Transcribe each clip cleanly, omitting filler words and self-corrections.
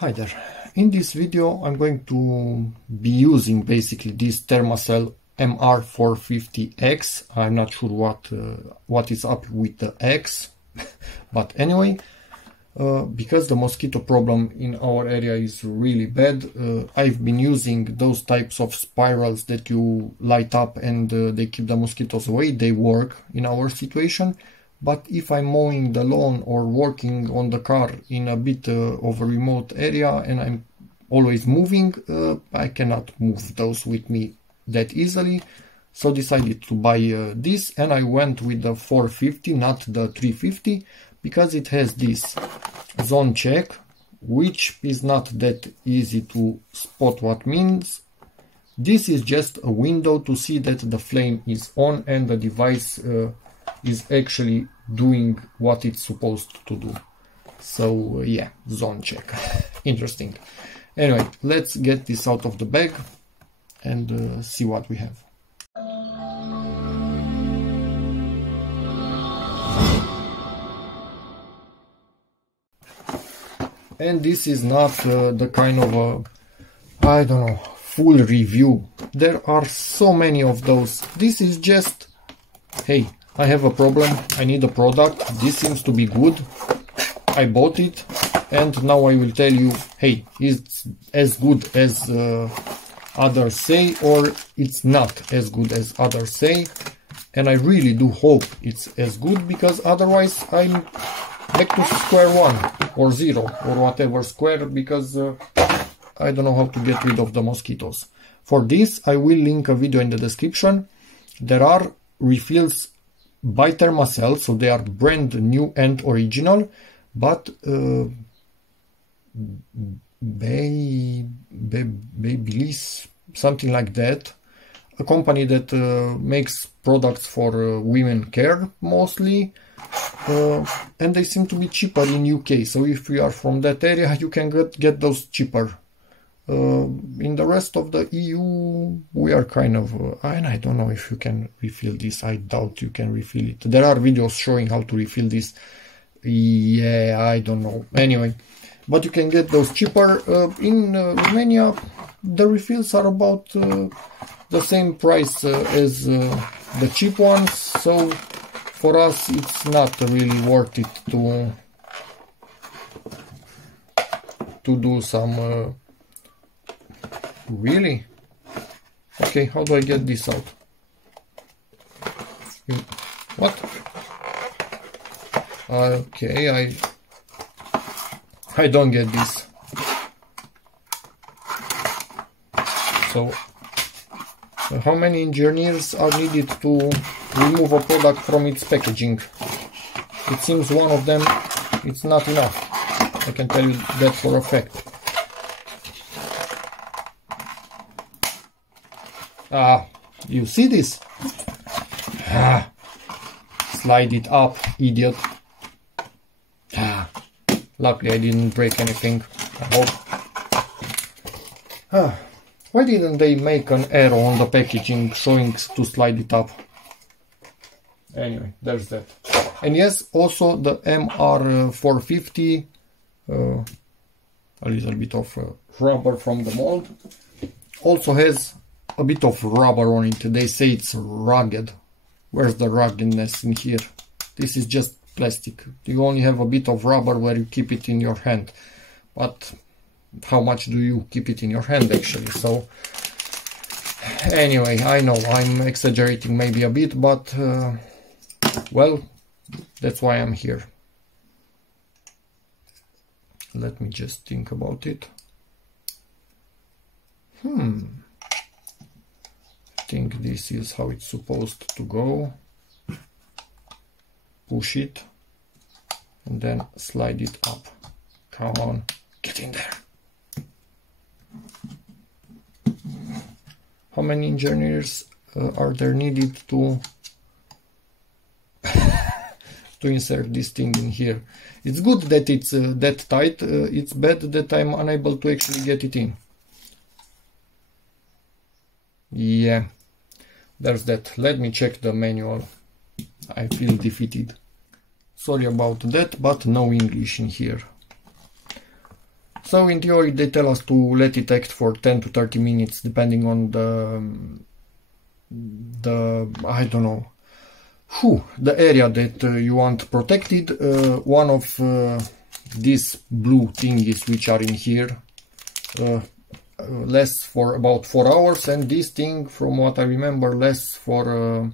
Hi there. In this video I'm going to be using basically this Thermacell MR-450X. I'm not sure what is up with the X, but anyway, because the mosquito problem in our area is really bad, I've been using those types of spirals that you light up and they keep the mosquitoes away. They work in our situation. But if I'm mowing the lawn or working on the car in a bit of a remote area and I'm always moving, I cannot move those with me that easily. So decided to buy this, and I went with the 450, not the 350, because it has this zone check, which is not that easy to spot what means. This is just a window to see that the flame is on and the device is actually doing what it's supposed to do. So yeah, zone check. Interesting. Anyway, let's get this out of the bag and see what we have. And this is not the kind of a, I don't know, full review. There are so many of those. This is just, hey, I have a problem, I need a product, this seems to be good, I bought it, and now I will tell you, hey, it's as good as others say, or it's not as good as others say, and I really do hope it's as good, because otherwise I'm back to square one, or zero, or whatever square, because I don't know how to get rid of the mosquitoes. For this, I will link a video in the description. There are refills by Thermacell, so they are brand new and original, but Babyliss, something like that, a company that makes products for women care mostly, and they seem to be cheaper in UK, so if you are from that area you can get those cheaper. In the rest of the EU, we are kind of, and I don't know if you can refill this. I doubt you can refill it. There are videos showing how to refill this. Yeah, I don't know. Anyway, but you can get those cheaper. In Romania, the refills are about the same price as the cheap ones. So for us, it's not really worth it to do some... Really? Okay, how do I get this out? What? Okay, I don't get this. So, how many engineers are needed to remove a product from its packaging? It seems one of them, it's not enough. I can tell you that for a fact. Ah, you see this? Ah, slide it up, idiot. Ah, luckily I didn't break anything, I hope. Ah, why didn't they make an arrow on the packaging showing to slide it up? Anyway, there's that. And yes, also the MR-450, a little bit of rubber from the mold, also has a bit of rubber on it. They say it's rugged. Where's the ruggedness in here? This is just plastic. You only have a bit of rubber where you keep it in your hand. But how much do you keep it in your hand actually? So anyway, I know I'm exaggerating maybe a bit, but well, that's why I'm here. Let me just think about it. I think this is how it's supposed to go. Push it and then slide it up. Come on, get in there. How many engineers are there needed to to insert this thing in here? It's good that it's that tight. It's bad that I'm unable to actually get it in. Yeah, there's that. Let me check the manual. I feel defeated. Sorry about that, but no English in here. So in theory they tell us to let it act for 10 to 30 minutes depending on the I don't know, the area that you want protected. One of these blue thingies which are in here lasts for about 4 hours, and this thing, from what I remember, lasts for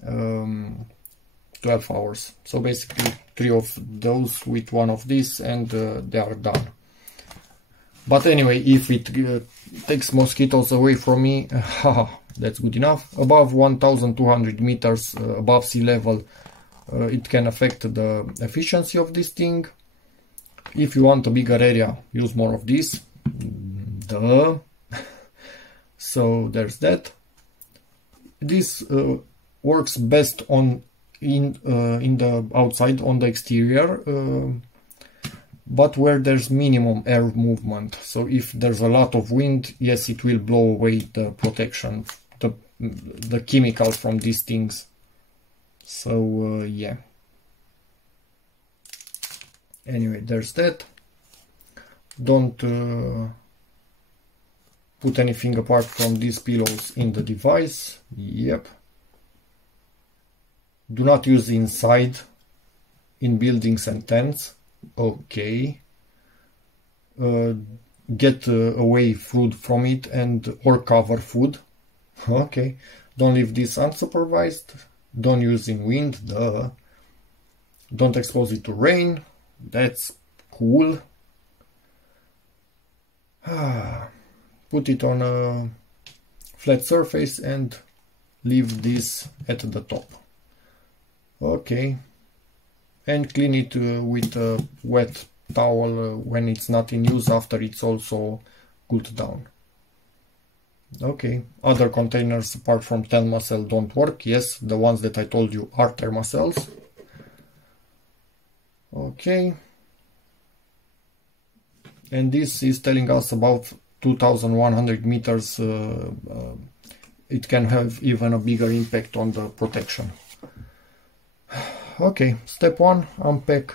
12 hours. So basically 3 of those with one of these, and they are done. But anyway, if it takes mosquitoes away from me, that's good enough. Above 1200 meters above sea level, it can affect the efficiency of this thing. If you want a bigger area, use more of this. Duh. So there's that. This works best on in the outside, on the exterior, but where there's minimum air movement. So if there's a lot of wind, yes, it will blow away the protection, the chemical from these things. So yeah. Anyway, there's that. Don't put anything apart from these pillows in the device. Yep. Do not use inside in buildings and tents. Okay. Get away food from it and or cover food. Okay. Don't leave this unsupervised. Don't use in wind. Duh. Don't expose it to rain. That's cool. Put it on a flat surface and leave this at the top. Okay. And clean it with a wet towel when it's not in use, after it's also cooled down. Okay. Other containers apart from Thermacell don't work. Yes, the ones that I told you are Thermacells. Okay. And this is telling us about 2100 meters. It can have even a bigger impact on the protection. Okay, step 1, unpack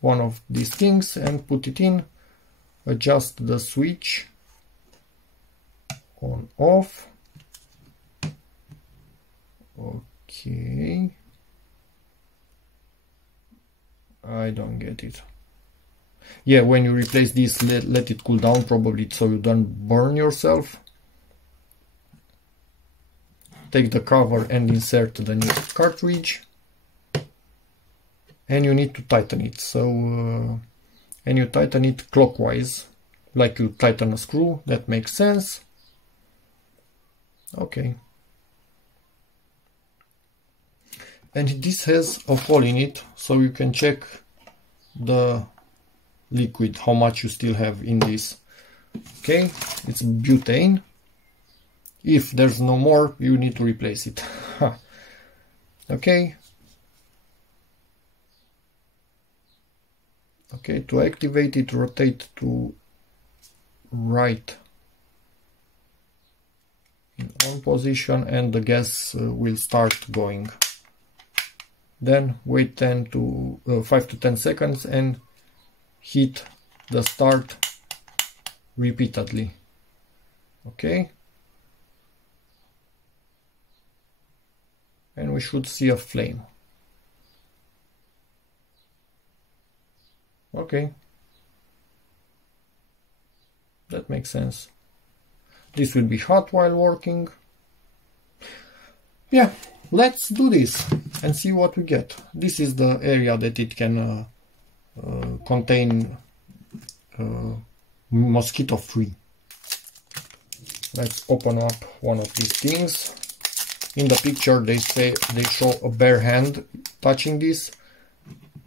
one of these things and put it in. Adjust the switch on off. Okay. I don't get it. Yeah, when you replace this, let it cool down, probably so you don't burn yourself. Take the cover and insert the new cartridge. And you need to tighten it. So, and you tighten it clockwise, like you tighten a screw. That makes sense. Okay. And this has a hole in it, so you can check the liquid, how much you still have in this. Okay, it's butane. If there's no more, you need to replace it. Okay. Okay, to activate it, rotate to right in on position and the gas will start going. Then wait 5 to 10 seconds and hit the start repeatedly. Okay. And we should see a flame. Okay. That makes sense. This will be hot while working. Yeah, let's do this and see what we get. This is the area that it can contain mosquito free. Let's open up one of these things. In the picture they show a bare hand touching this.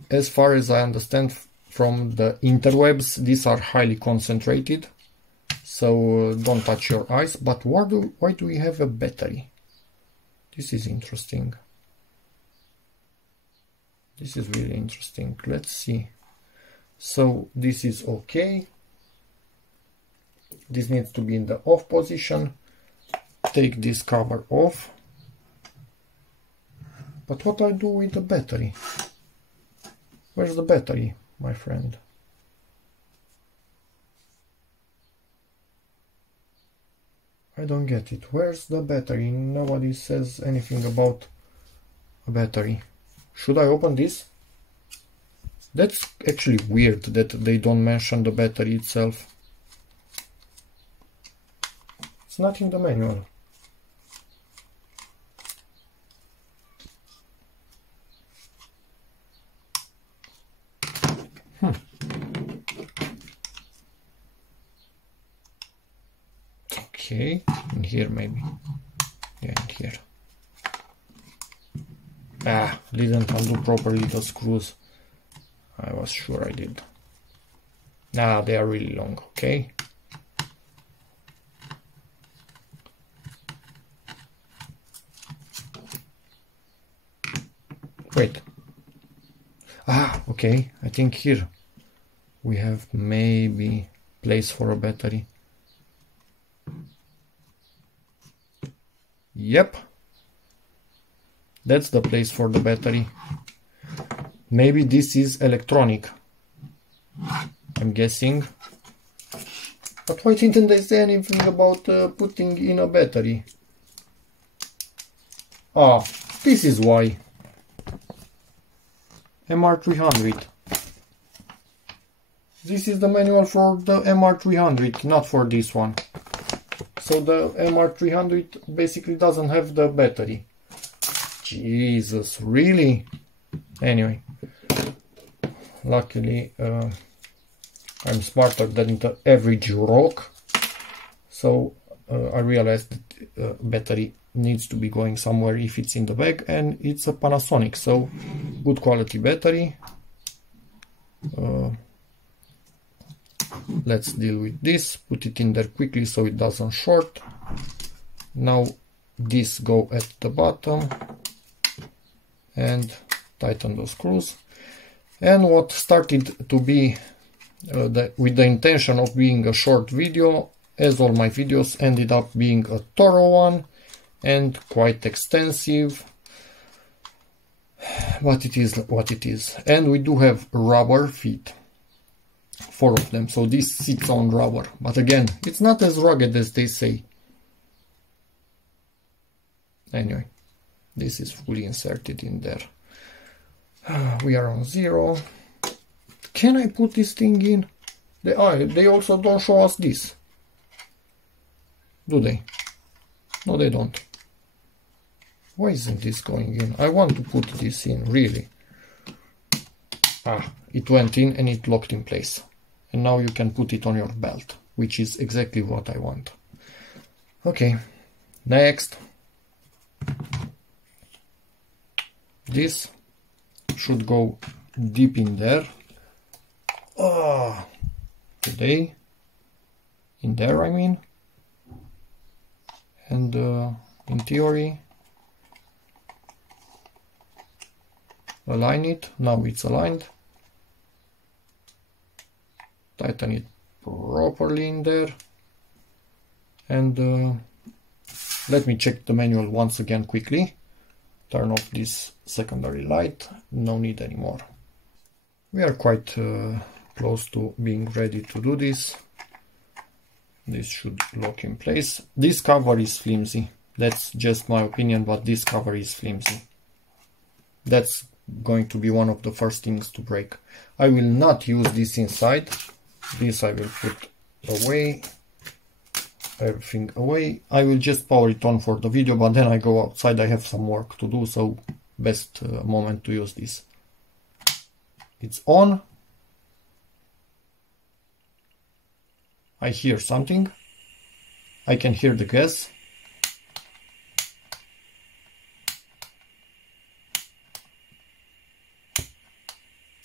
As far as I understand from the interwebs, these are highly concentrated, so don't touch your eyes. But why do we have a battery? This is interesting. This is really interesting. Let's see. So this is okay. This needs to be in the off position. Take this cover off. But what I do with the battery? Where's the battery, my friend? I don't get it. Where's the battery? Nobody says anything about a battery. Should I open this? That's actually weird that they don't mention the battery itself. It's not in the manual. Okay, in here maybe. Yeah, in here. Ah, didn't undo properly the screws. I was sure I did. Ah, they are really long, okay. Wait. Ah, okay, I think here we have maybe place for a battery. Yep, that's the place for the battery. Maybe this is electronic, I'm guessing. But why didn't they say anything about putting in a battery? Ah, this is why. MR-300. This is the manual for the MR-300, not for this one. So the MR-300 basically doesn't have the battery. Jesus, really? Anyway, luckily I'm smarter than the average rock, so I realized that battery needs to be going somewhere if it's in the bag, and it's a Panasonic, so good quality battery. Let's deal with this, put it in there quickly so it doesn't short. Now this go at the bottom and tighten those screws. And what started to be with the intention of being a short video, as all my videos ended up being a thorough one and quite extensive, but it is what it is. And we do have rubber feet, 4 of them, so this sits on rubber, but again, it's not as rugged as they say. Anyway, this is fully inserted in there. We are on 0. Can I put this thing in? They also don't show us this. Do they? No, they don't. Why isn't this going in? I want to put this in, really. Ah, it went in and it locked in place. And now you can put it on your belt, which is exactly what I want. Okay, next. This should go deep in there. Today. In there, I mean. And in theory, align it. Now it's aligned. Tighten it properly in there. And let me check the manual once again quickly. Turn off this secondary light. No need anymore. We are quite close to being ready to do this. This should lock in place. This cover is flimsy. That's just my opinion, but this cover is flimsy. That's going to be one of the first things to break. I will not use this inside. This I will put away. Everything away. I will just power it on for the video, but then I go outside. I have some work to do, so best moment to use this. It's on. I hear something. I can hear the gas.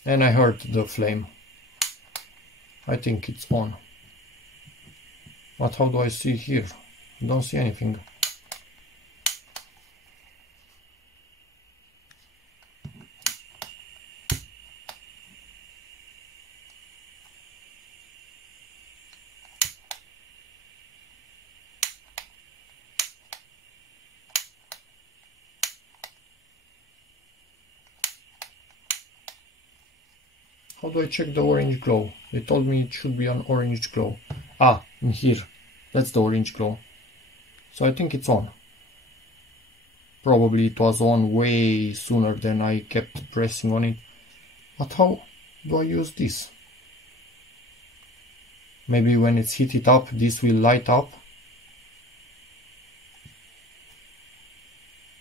And I heard the flame. I think it's on. But how do I see here? Don't see anything. How do I check the orange glow? They told me it should be an orange glow. Ah, in here. That's the orange glow. So I think it's on. Probably it was on way sooner than I kept pressing on it. But how do I use this? Maybe when it's heated up, this will light up.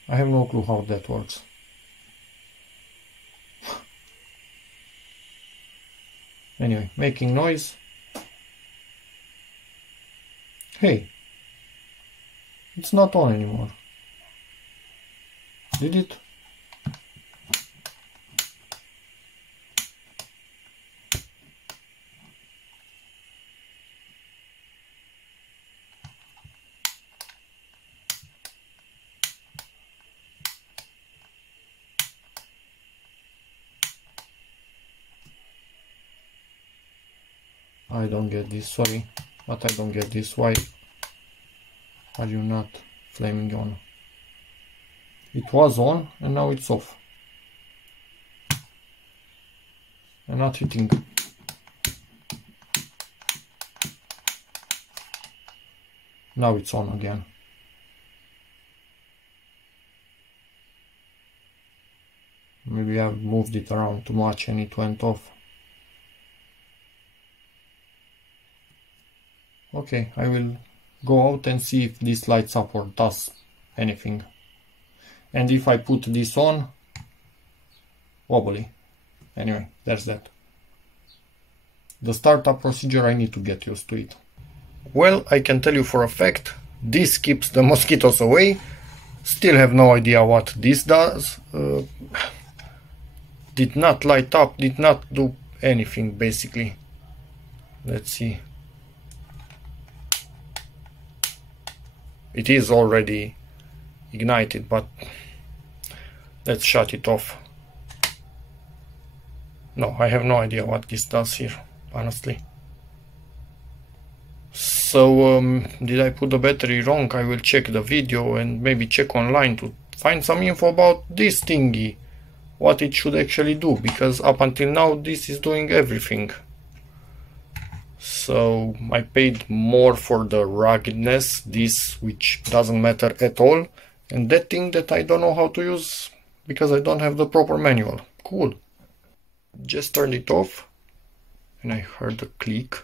I have no clue how that works. Anyway, making noise. Hey, it's not on anymore. Did it? I don't get this, sorry, but I don't get this. Why are you not flaming on? It was on and now it's off. And not hitting. Now it's on again. Maybe I've moved it around too much and it went off. Okay, I will go out and see if this lights up or does anything. And if I put this on, wobbly. Anyway, there's that. The startup procedure, I need to get used to it. Well, I can tell you for a fact, this keeps the mosquitoes away. Still have no idea what this does. Did not light up, did not do anything basically. Let's see. It is already ignited, but let's shut it off. No, I have no idea what this does here, honestly. So, did I put the battery wrong? I will check the video and maybe check online to find some info about this thingy. What it should actually do, because up until now this is doing everything. So I paid more for the ruggedness, this which doesn't matter at all, and that thing that I don't know how to use because I don't have the proper manual. Cool. Just turned it off and I heard a click,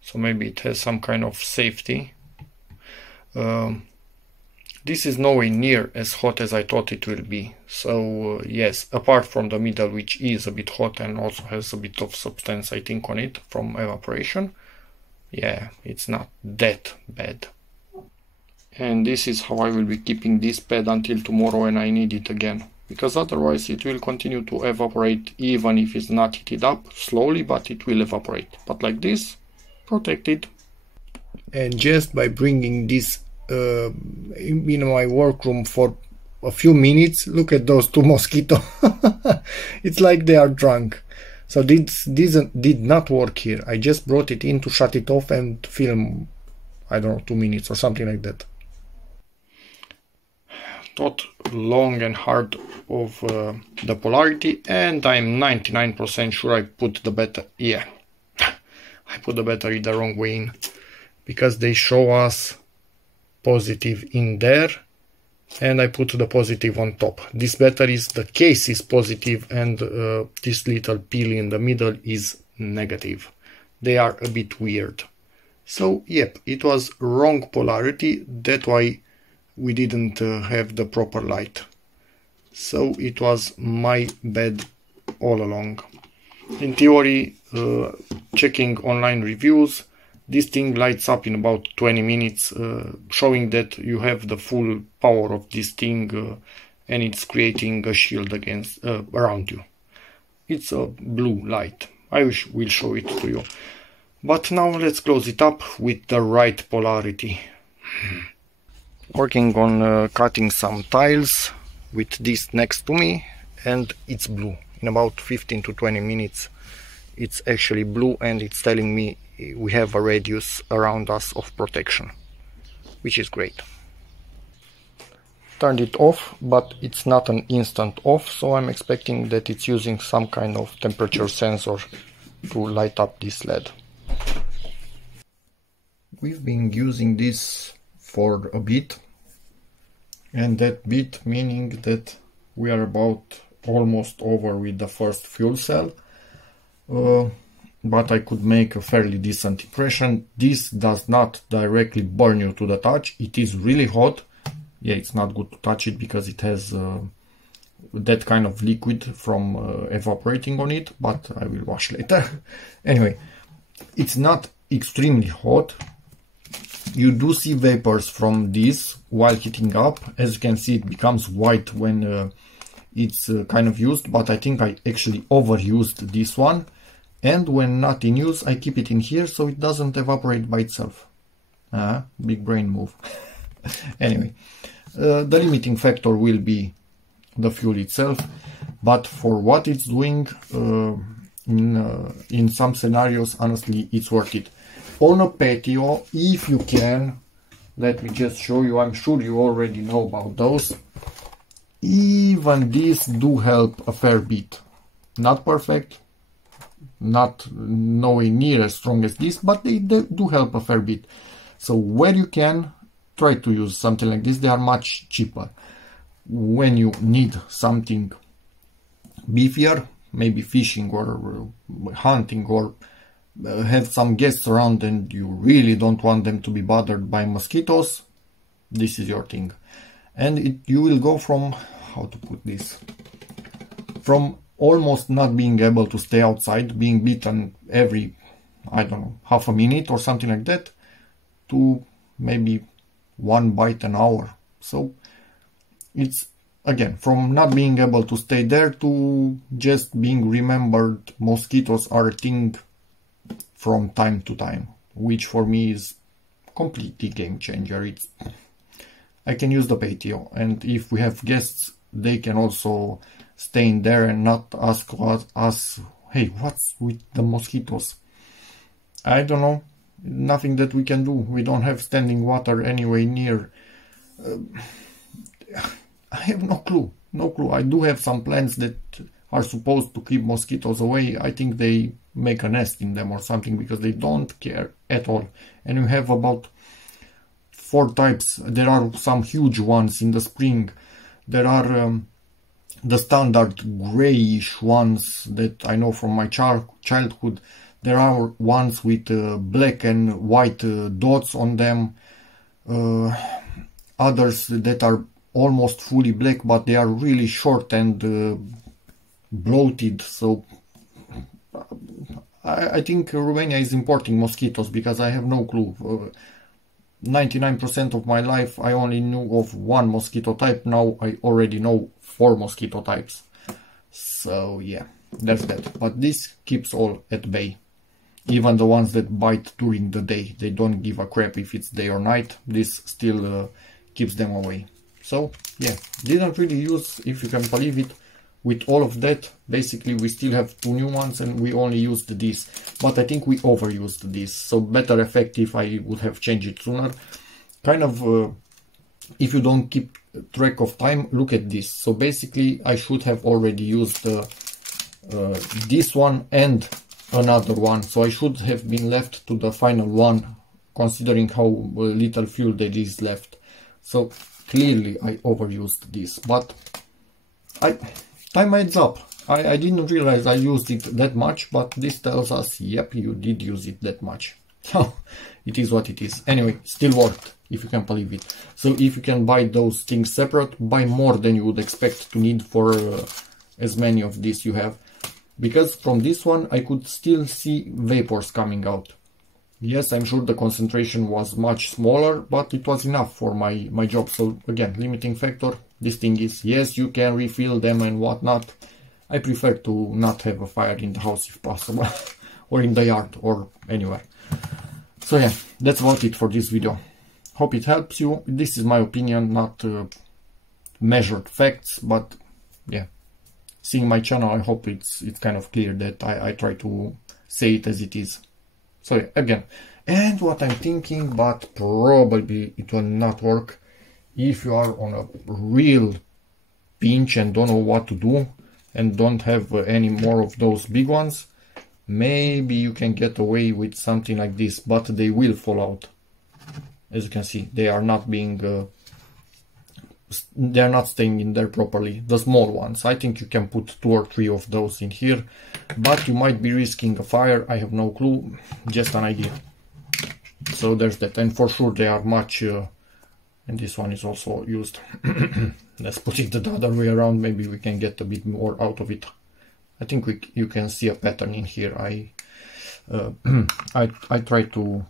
so maybe it has some kind of safety. This is nowhere near as hot as I thought it will be. So yes, apart from the middle, which is a bit hot and also has a bit of substance, I think, on it from evaporation. Yeah, it's not that bad. And this is how I will be keeping this pad until tomorrow when I need it again. Because otherwise it will continue to evaporate even if it's not heated up, slowly, but it will evaporate. But like this, protected. And just by bringing this in my workroom for a few minutes, look at those two mosquitoes. It's like they are drunk. So this did not work here. I just brought it in to shut it off and film, I don't know, 2 minutes or something like that. Thought long and hard of the polarity, and I'm 99% sure I put the battery, yeah, I put the battery the wrong way in, because they show us positive in there and I put the positive on top. This batteries, the case is positive and this little peel in the middle is negative. They are a bit weird. So yep, it was wrong polarity, that's why we didn't have the proper light. So it was my bad all along. In theory, checking online reviews, this thing lights up in about 20 minutes, showing that you have the full power of this thing and it's creating a shield against around you. It's a blue light. I will show it to you. But now let's close it up with the right polarity. Working on cutting some tiles with this next to me, and it's blue. In about 15 to 20 minutes it's actually blue and it's telling me we have a radius around us of protection, which is great. Turned it off, but it's not an instant off, so I'm expecting that it's using some kind of temperature sensor to light up this LED. We've been using this for a bit, and that bit meaning that we are about almost over with the first fuel cell, but I could make a fairly decent impression. This does not directly burn you to the touch. It is really hot. Yeah, it's not good to touch it because it has that kind of liquid from evaporating on it, but I will wash later. Anyway, it's not extremely hot. You do see vapors from this while heating up. As you can see, it becomes white when it's kind of used, but I think I actually overused this one, and when not in use I keep it in here so it doesn't evaporate by itself. Big brain move. Anyway, the limiting factor will be the fuel itself, but for what it's doing in some scenarios, honestly, it's worth it. On a patio, if you can, let me just show you, I'm sure you already know about those. Even these do help a fair bit. Not perfect, not nowhere near as strong as this, but they do help a fair bit. So where you can, try to use something like this. They are much cheaper. When you need something beefier, maybe fishing or hunting, or have some guests around and you really don't want them to be bothered by mosquitoes, this is your thing. And you will go from, how to put this, from almost not being able to stay outside, being bitten every, I don't know, half a minute or something like that, to maybe 1 bite an hour. So it's, again, from not being able to stay there to just being remembered mosquitoes are a thing from time to time, which for me is completely game changer. I can use the patio, and if we have guests, they can also stay in there and not ask us, hey, what's with the mosquitoes? I don't know, nothing that we can do. We don't have standing water anyway near. I have no clue. I do have some plants that are supposed to keep mosquitoes away. I think they make a nest in them or something because they don't care at all. And we have about 4 types. There are some huge ones in the spring. There are the standard grayish ones that I know from my childhood. There are ones with black and white dots on them. Others that are almost fully black, but they are really short and bloated. So I think Romania is importing mosquitoes because I have no clue. 99% of my life I only knew of 1 mosquito type. Now I already know 4 mosquito types. So yeah, that's that. But this keeps all at bay. Even the ones that bite during the day, they don't give a crap if it's day or night. This still keeps them away. So yeah, didn't really use, if you can believe it, with all of that. Basically we still have 2 new ones and we only used this, but I think we overused this, so better effect if I would have changed it sooner. Kind of, if you don't keep track of time, look at this. So basically I should have already used this one and another one, so I should have been left to the final one, considering how little fuel there is left. So clearly I overused this, but time adds up. I didn't realize I used it that much, but this tells us, yep, you did use it that much. It is what it is. Anyway, still worked, if you can believe it. So if you can buy those things separate, buy more than you would expect to need for as many of these you have. Because from this one I could still see vapors coming out. Yes, I'm sure the concentration was much smaller, but it was enough for my job. So again, limiting factor, this thing is, yes, you can refill them and whatnot. I prefer to not have a fire in the house if possible, or in the yard, or anywhere. So yeah, that's about it for this video. Hope it helps you. This is my opinion, not measured facts, but yeah, seeing my channel, I hope it's kind of clear that I try to say it as it is. So yeah, again, and what I'm thinking, but probably it will not work, if you are on a real pinch and don't know what to do and don't have any more of those big ones, maybe you can get away with something like this, but they will fall out. as you can see, they are not being they are not staying in there properly, the small ones. I think you can put 2 or 3 of those in here, but you might be risking a fire. I have no clue, just an idea. So there's that, and for sure they are much and this one is also used. Let's put it the other way around, maybe we can get a bit more out of it. I think you can see a pattern in here. I try to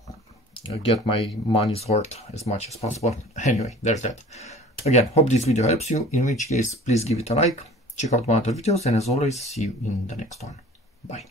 get my money's worth as much as possible. Anyway, there's that. Again, hope this video helps you, in which case please give it a like, check out my other videos, and as always, see you in the next one. Bye.